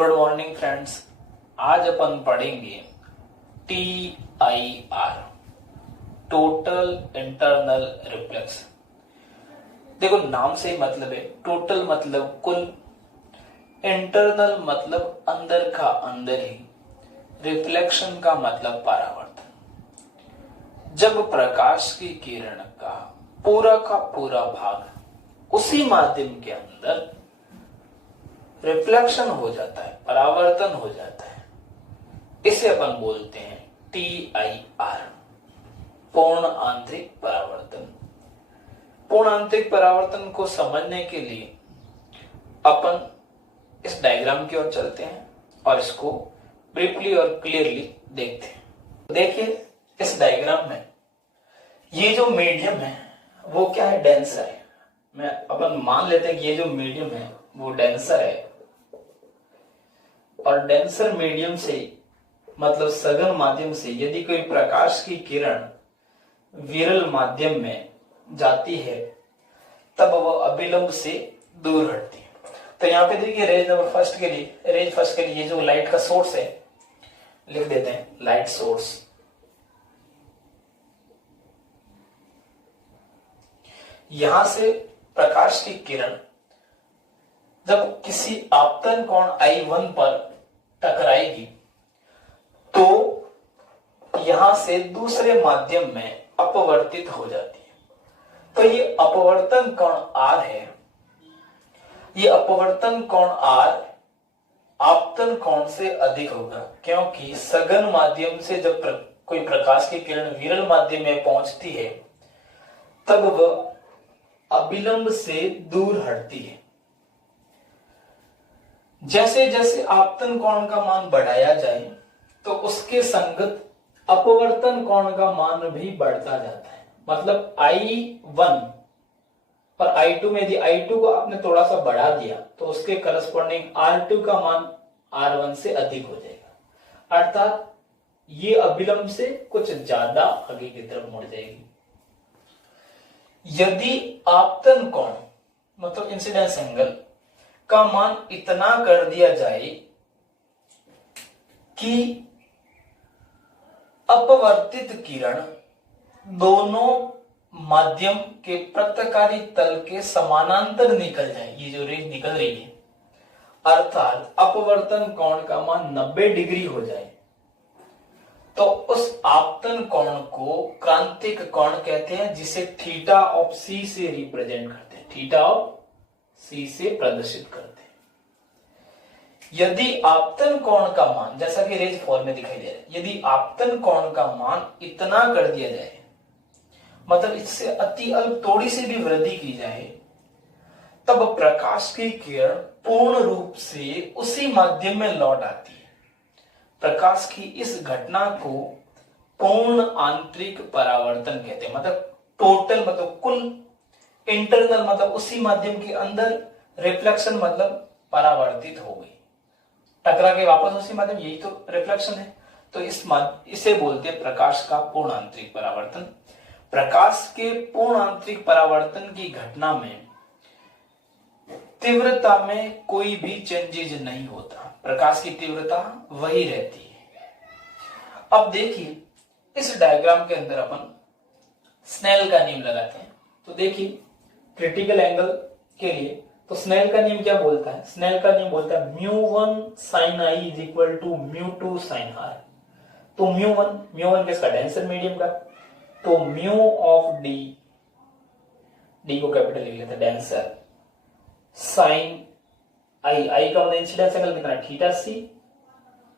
Good morning friends. आज अपन पढ़ेंगे TIR, total internal reflex. देखो नाम से ही मतलब है, टोटल मतलब कुल, इंटरनल मतलब अंदर का अंदर ही, रिफ्लेक्शन का मतलब परावर्तन। जब प्रकाश की किरण का पूरा भाग उसी माध्यम के अंदर रिफ्लेक्शन हो जाता है, परावर्तन हो जाता है, इसे अपन बोलते हैं TIR, पूर्ण आंतरिक परावर्तन। पूर्ण आंतरिक परावर्तन को समझने के लिए अपन इस डायग्राम की ओर चलते हैं और इसको ब्रीफली और क्लियरली देखते हैं। देखिए इस डायग्राम में ये जो मीडियम है वो क्या है, डेंसर है। अपन मान लेते हैं कि ये जो मीडियम है वो डेंसर है, और डेंसर मीडियम से मतलब सघन माध्यम से यदि कोई प्रकाश की किरण विरल माध्यम में जाती है तब वह अभिलंब से दूर हटती है। तो यहां पे देखिए रेज नंबर फर्स्ट के लिए ये जो लाइट का सोर्स है लिख देते हैं, लाइट सोर्स। यहां से प्रकाश की किरण जब किसी आपतन कोण I1 पर टकराएगी तो यहां से दूसरे माध्यम में अपवर्तित हो जाती है। तो ये अपवर्तन कोण R है, ये अपवर्तन कोण R आपतन कोण से अधिक होगा, क्योंकि सघन माध्यम से जब कोई प्रकाश की किरण विरल माध्यम में पहुंचती है तब वह अभिलंब से दूर हटती है। जैसे जैसे आपतन कोण का मान बढ़ाया जाए तो उसके संगत अपवर्तन कोण का मान भी बढ़ता जाता है। मतलब I1 और I2 में यदि I2 को आपने थोड़ा सा बढ़ा दिया तो उसके करस्पॉन्डिंग R2 का मान R1 से अधिक हो जाएगा, अर्थात ये अभिलंब से कुछ ज्यादा आगे की तरफ मुड़ जाएगी। यदि आपतन कोण मतलब इंसिडेंस एंगल का मान इतना कर दिया जाए कि अपवर्तित किरण दोनों माध्यम के प्रत्यकारी तल के समानांतर निकल जाए, ये जो रेज निकल रही है, अर्थात अपवर्तन कोण का मान 90 डिग्री हो जाए, तो उस आपतन कोण को क्रांतिक कोण कहते हैं, जिसे थीटा ऑफ C से रिप्रेजेंट करते हैं, थीटा ऑफ C से प्रदर्शित करते हैं। यदि आपतन कोण का मान, जैसा कि रेज 4 में दिखाई दे रहा है, यदि आपतन कोण का मान इतना कर दिया जाए, मतलब इससे अति अल्प थोड़ी सी भी वृद्धि की जाए, तब प्रकाश की किरण पूर्ण रूप से उसी माध्यम में लौट आती है। प्रकाश की इस घटना को पूर्ण आंतरिक परावर्तन कहते हैं। मतलब टोटल मतलब कुल, इंटरनल मतलब उसी माध्यम के अंदर, रिफ्लेक्शन मतलब परावर्तित हो गई, टकरा के वापस उसी माध्यम, यही तो रिफ्लेक्शन है। तो इसे बोलते हैं प्रकाश का पूर्ण आंतरिक परावर्तन। प्रकाश के पूर्ण आंतरिक परावर्तन की घटना में तीव्रता में कोई भी चेंजेज नहीं होता, प्रकाश की तीव्रता वही रहती है। अब देखिए इस डायग्राम के अंदर अपन स्नेल का नियम लगाते हैं। तो देखिए क्रिटिकल एंगल के लिए तो स्नेल का नियम क्या बोलता है, स्नेल का नियम बोलता है μ1 sin I is equal to μ2 sin R। तो μ1 किसका, डेंसर मीडियम का, तो म्यू ऑफ डी को कैपिटल लिख लेते हैं, डेंसर, साइन I का मतलब इंसिडेंस एंगल कितना है, theta C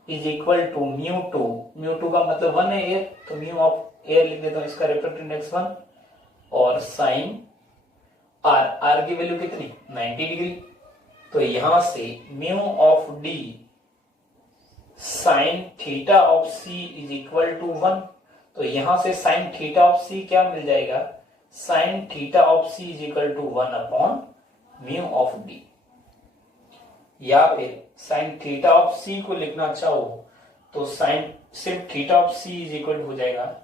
is equal to μ2 का मतलब 1 है एयर, तो म्यू ऑफ एयर लिख देता हूं, इसका रिफ्रैक्टिव इंडेक्स 1, और साइन R की वैल्यू कितनी, 90 डिग्री। तो यहां से mu of D sine theta of C is equal to 1, तो यहां से साइन थीटा ऑफ C क्या मिल जाएगा, sine theta of C is equal to 1 upon mu of D. या फिर साइन थीटा ऑफ C को लिखना चाहो तो साइन सिर्फ theta of C is equal हो जाएगा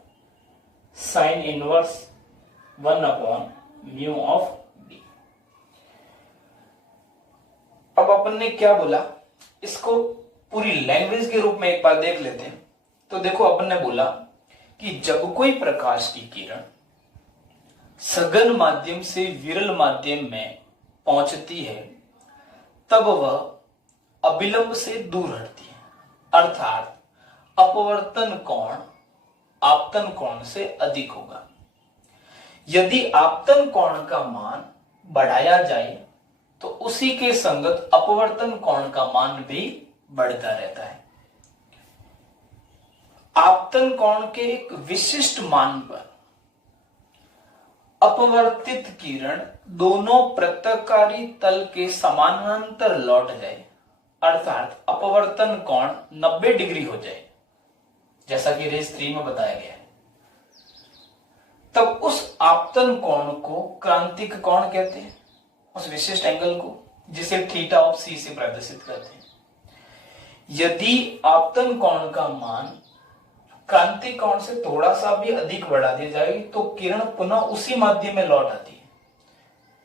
sine inverse 1 upon mu of D. अब अपन ने क्या बोला इसको पूरी लैंग्वेज के रूप में एक बार देख लेते हैं। तो देखो अपन ने बोला कि जब कोई प्रकाश की किरण सघन माध्यम से विरल माध्यम में पहुंचती है तब वह अभिलंब से दूर हटती है, अर्थात अपवर्तन कोण आपतन कोण से अधिक होगा। यदि आपतन कोण का मान बढ़ाया जाए तो उसी के संगत अपवर्तन कोण का मान भी बढ़ता रहता है। आपतन कोण के एक विशिष्ट मान पर अपवर्तित किरण दोनों प्रत्यकारी तल के समानांतर लौट जाए, अर्थात अपवर्तन कोण 90 डिग्री हो जाए, जैसा कि रेस 3 में बताया गया है, तब उस आपतन कोण को क्रांतिक कोण कहते हैं, उस विशिष्ट एंगल को जिसे थीटा ऑफ सी से प्रदर्शित करते हैं। यदि आपतन कोण का मान क्रांतिक कोण से थोड़ा सा भी अधिक बढ़ा दिया जाए तो किरण पुनः उसी माध्यम में लौट आती है।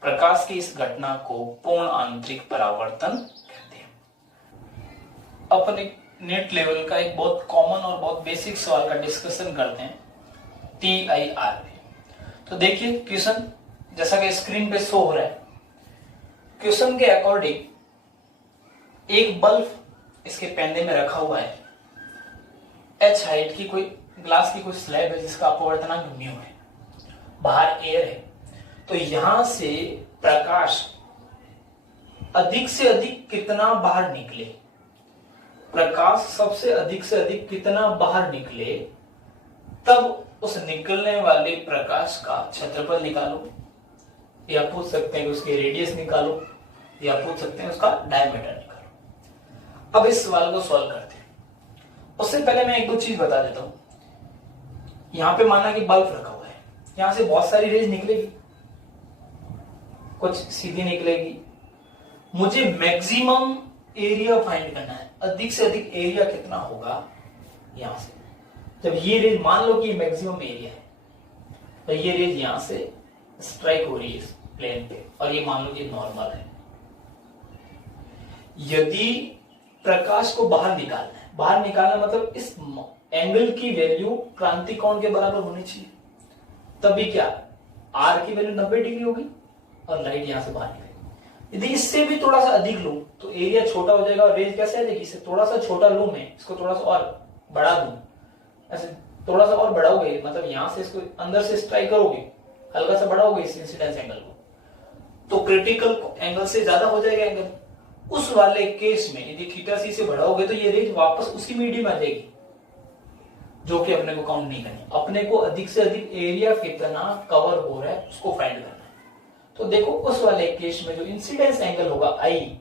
प्रकाश की इस घटना को पूर्ण आंतरिक परावर्तन कहते हैं। अपन एक नेट लेवल का एक बहुत कॉमन और बहुत बेसिक सवाल का डिस्कशन करते हैं, TIR पे। तो देखिए क्वेश्चन जैसा कि स्क्रीन पे शो हो रहा है, क्वेश्चन के अकॉर्डिंग एक बल्ब इसके पैने में रखा हुआ है, h हाइट की कोई ग्लास की कोई स्लैब है जिसका अपवर्तनांक म्यू है, बाहर एयर है, तो यहां से प्रकाश अधिक से अधिक कितना बाहर निकले, प्रकाश सबसे अधिक से अधिक कितना बाहर निकले, तब उस निकलने वाले प्रकाश का क्षेत्रफल निकालो, या पूछ सकते हैं कि उसकी रेडियस निकालो, या पूछ सकते हैं उसका डायमीटर निकालो। अब इस सवाल को सॉल्व करते हैं। उससे पहले मैं एक दो चीज बता देता हूं। यहां पे माना कि बल्ब रखा हुआ है, यहां से बहुत सारी रेज निकलेगी, कुछ सीधी निकलेगी, मुझे मैक्सिमम एरिया फाइंड करना है, अधिक से अधिक एरिया कितना होगा यहां से। जब ये रेज मान लो कि मैक्सिमम एरिया है, तो ये रेज यहां से स्ट्राइक हो रही है इस प्लेन पे, और ये मान लो कि नॉर्मल है। यदि प्रकाश को बाहर निकालना है, बाहर निकालना मतलब इस एंगल की वैल्यू क्रांतिक कोण के बराबर होनी चाहिए, तभी क्या आर की वैल्यू 90 डिग्री होगी और लाइट यहां से बाहर निकलेगी। यदि इससे भी थोड़ा सा अधिक लूं तो एरिया छोटा हो जाएगा और रेंज कैसे आ जाएगी, इससे थोड़ा सा छोटा लूं मैं, इसको थोड़ा सा और बढ़ा दूं, ऐसे थोड़ा सा और बढ़ाओगे मतलब यहां से इसको अंदर से स्ट्राइक करोगे, हल्का सा बढ़ाओगे इस इंसिडेंस एंगल को, तो क्रिटिकल एंगल से ज्यादा हो जाएगा एंगल। उस वाले केस में यदि थीटा सी से बढ़ाओगे तो ये रेंज वापस उसी मीडियम आ जाएगी, जो कि अपने को काउंट नहीं करनी। अपने को अधिक से अधिक एरिया कितना कवर हो रहा है उसको फाइंड करना है। तो देखो उस वाले केस में जो इंसिडेंस एंगल होगा आई,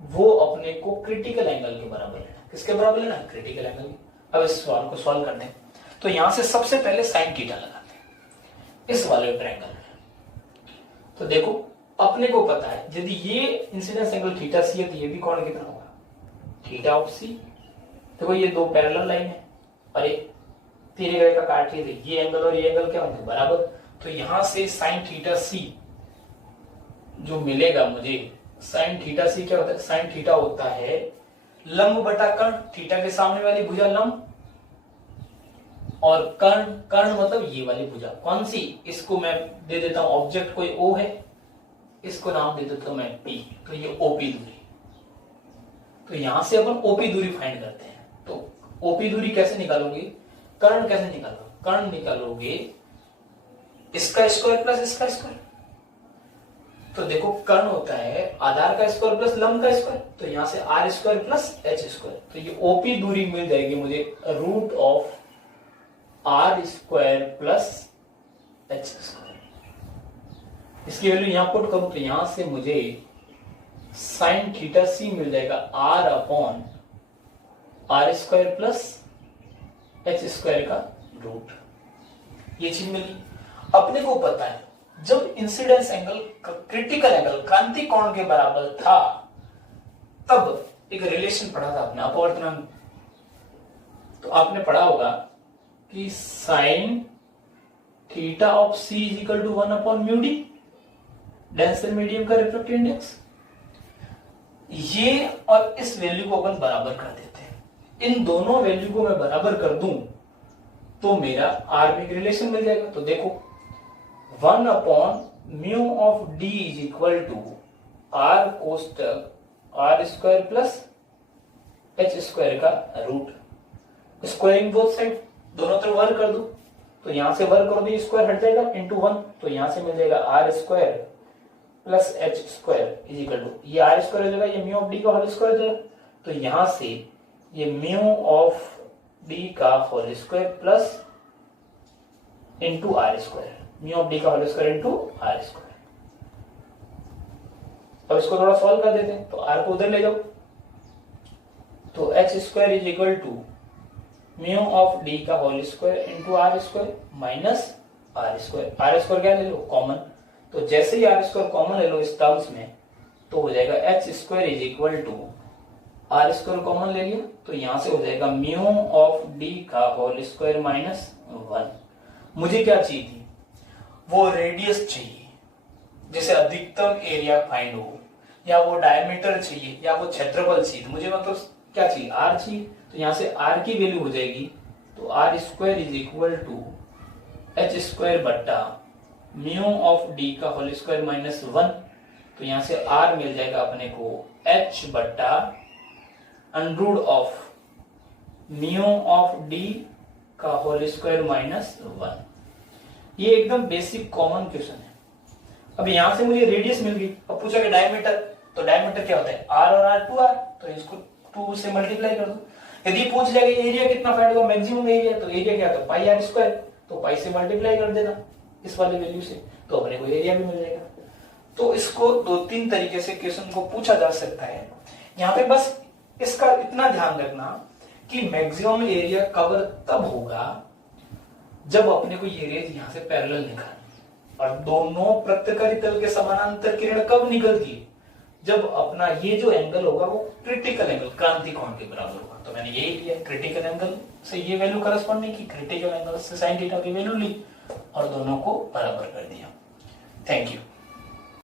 वो अपने को क्रिटिकल एंगल के बराबर लेना। किसके बराबर लेना? Critical angle. अब इस सवाल को सॉल्व करते हैं। तो यहां से सबसे पहले साइन थीटा लगाते हैं इस वाले ट्रायंगल में। तो देखो अपने को पता है यदि ये इंसिडेंस एंगल थीटा सी है तो ये भी कोण कितना होगा? थीटा ऑफ सी। देखो ये दो पैरेलल लाइन है और एक तेरे गए का काट रही थी, ये एंगल और ये एंगल क्या होंगे? बराबर। तो यहां से साइन थीटा सी जो मिलेगा मुझे, साइन थीटा सी क्या होता है? साइन थीटा होता है लंब बटा कर्ण, थीटा के सामने वाली भुजा लंब और कर्ण, कर्ण मतलब ये वाली भुजा। कौन सी? इसको मैं दे देता हूं ऑब्जेक्ट कोई O है, इसको नाम दे देता हूं मैं P, तो ये OP दूरी। तो यहां से अपन OP दूरी फाइंड करते हैं। तो OP दूरी कैसे निकालोगे? कर्ण कैसे निकालोगे? कर्ण निकालोगे इसका स्क्वायर प्लस इसका स्क्वायर। तो देखो कर्ण होता है आधार का स्क्वायर प्लस लंब का स्क्वायर, तो यहां से R square plus H square. तो ये OP दूरी मिल जाएगी मुझे root of R square plus H square. इसकी वैल्यू यहां पुट करूं तो यहां से मुझे साइन थीटा सी मिल जाएगा R upon R square plus H square का रूट। ये चीज मिली। अपने को पता है जब इंसिडेंस एंगल क्रिटिकल एंगल क्रांतिक कोण के बराबर था तब एक रिलेशन पढ़ा था आपने अपवर्तनांक। तो आपने पढ़ा होगा कि sine theta of C is equal to 1 upon mu D, denser medium का रिफ्रैक्टिव इंडेक्स। ये और इस वैल्यू को अपन बराबर कर देते हैं। इन दोनों वैल्यू को मैं बराबर कर दूं तो मेरा आर में रिलेशन मिल जाएगा। तो देखो 1 upon mu of D is equal to R कोष्टक R square plus H square का रूट। स्क्वायरिंग बोथ साइड, दोनों तरफ वर्क कर दो, तो यहां से वर्क कर दो, स्क्वायर हट जाएगा इंटू 1, तो यहां से मिल जाएगा R square plus H square is equal to, ये आर स्क्वायर हो जाएगा, ये म्यू ऑफ डी का होल स्क्वायर हो जाएगा, तो यहां से ये म्यू ऑफ डी का whole square plus into R square, mu of D का whole square into R square. अब इसको थोड़ा सॉल्व कर देते हैं, तो आर को उधर ले जाओ, तो H square is equal to mu of D का whole square into R square minus R square. R square क्या ले लो, कॉमन, तो जैसे ही आर स्क्वायर कॉमन ले लो इस टर्म्स में, तो हो जाएगा H square is equal to R square common ले लिया, तो यहां से हो जाएगा म्यू ऑफ डी का होल स्क्वायर माइनस 1। मुझे क्या चाहिए थी, वो रेडियस चाहिए, जैसे अधिकतम एरिया फाइंड हो, या वो डायमीटर चाहिए, या वो क्षेत्रफल चाहिए। मुझे मतलब क्या चाहिए, आर चाहिए, तो यहां से आर की वैल्यू हो जाएगी, तो R square is equal to H square बट्टा म्यू ऑफ डी का होल स्क्वायर माइनस 1, तो यहां से आर मिल जाएगा अपने को एच बट्टा under of mu of D का होल स्क्वायर माइनस 1। ये एकदम बेसिक कॉमन क्वेश्चन है। अब यहां से मुझे रेडियस मिल गई, अब पूछा कि डायमीटर, तो डायमीटर क्या होता है, आर और आर 2r, तो इसको 2 से मल्टीप्लाई कर दो। यदि पूछ जाएगा एरिया कितना फाइंड होगा, मैक्सिमम एरिया, तो एरिया क्या होता है पाई आर स्क्वायर, तो पाई से मल्टीप्लाई कर देना इस वाले वैल्यू से, तो अपने को एरिया भी मिल जाएगा। तो इसको 2-3 तरीके से क्वेश्चन को पूछा जा सकता है। यहाँ पे बस इसका इतना ध्यान रखना कि मैक्सिमम एरिया कवर तब होगा जब अपने को ये रेज यहाँ से पैरेलल निकालनी, और दोनों प्रत्यकारी तल के समानांतर किरण कब निकलती है, जब अपना ये जो एंगल होगा वो क्रिटिकल एंगल क्रांति कोण के बराबर होगा। तो मैंने यही लिया, क्रिटिकल एंगल से ये वैल्यू करस्पॉन्डिंग की, क्रिटिकल एंगल से साइन थीटा की वैल्यू ली और दोनों को बराबर कर दिया। Thank you.